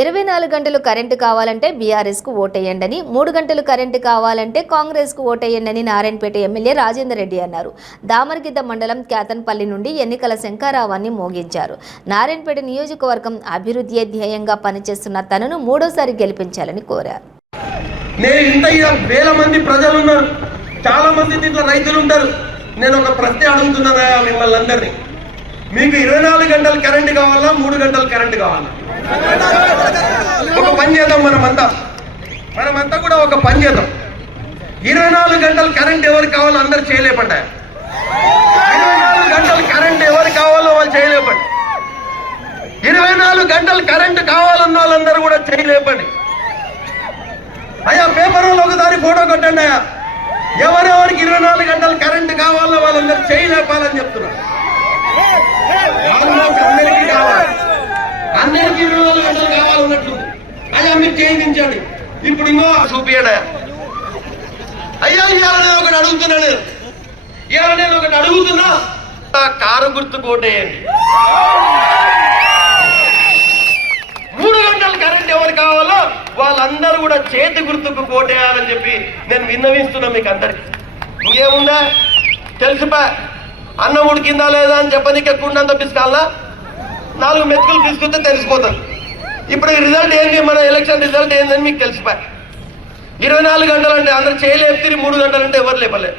ఇరవై నాలుగు గంటలు కరెంటు కావాలంటే బీఆర్ఎస్కు ఓటేయండని మూడు గంటలు కరెంటు కావాలంటే కాంగ్రెస్కు ఓటేయండని నారాయణపేట ఎమ్మెల్యే రాజేందర్ రెడ్డి అన్నారు. దామరగిద్ద మండలం క్యాతన్పల్లి నుండి ఎన్నికల శంఖారావాన్ని మోగించారు. నారాయణపేట నియోజకవర్గం అభివృద్ధియే ధ్యేయంగా పనిచేస్తున్న తనను మూడోసారి గెలిపించాలని కోరారు. నేను ఇంత వేల మంది ప్రజలు ఉన్నారు చాలా మంది దీంట్లో రైతులు ఉంటారు నేను ఒక ప్రశ్న అడుగుతున్నాను మిమ్మల్ని అందరినీ. మీకు ఇరవై నాలుగు గంటలు కరెంట్ కావాలా? మూడు గంటలు కరెంట్ కావాలా? ఒక పని చేద్దాం మనమంతా. మనమంతా కూడా ఒక పని చేద్దాం. ఇరవై నాలుగు గంటలు కరెంట్ ఎవరు కావాలో అందరు చేయలేపంట ఇరవై నాలుగు గంటలు కరెంట్ ఎవరు కావాలో వాళ్ళు చేయలేపండి. ఇరవై నాలుగు గంటలు కరెంట్ కావాలన్న వాళ్ళందరూ కూడా చేయలేపండి. అయ్యా పేపర్లో ఒకసారి ఫోటో కొట్టండి అయ్యా. ఎవరెవరికి ఇరవై నాలుగు గంటలు కరెంట్ కావాలో వాళ్ళందరూ చేయలేపాలని చెప్తున్నారు ఆంధ్రాకి అందరికీ కావాలి అందరికీ ఇరవై నాలుగు గంటలు కావాలన్నట్లుంది అయ్యా మీరు చేయించండి ఇప్పుడు ఇంకో చూపియడా అయ్యా ఇవాళ నేను ఒకటి అడుగుతున్నా నేను. ఇవాళ నేను ఒకటి అడుగుతున్నా. ఆ కారు గుర్తు కోటేయండి మూడు గంటలు కరెంట్ ఎవరు కావాలో వాళ్ళందరూ కూడా చేతి గుర్తుకు కోటేయాలని చెప్పి నేను విన్నవిస్తున్నా మీకు అందరికి. ఇంకేముందా? తెలుసుపా. అన్నం ఉడికిందా లేదా అని చెప్పనీకే కుండంత పిసుకాలనా నాలుగు మెతుకులు పిసుకుంటే తెలిసిపోతుంది. ఇప్పుడు ఈ రిజల్ట్ ఏంది? మన ఎలక్షన్ రిజల్ట్ ఏందని మీకు తెలిసిపోయి ఇరవై నాలుగు గంటలు అంటే అందరు చేయలేపుతారు మూడు గంటలు అంటే ఎవరు లేపలేదు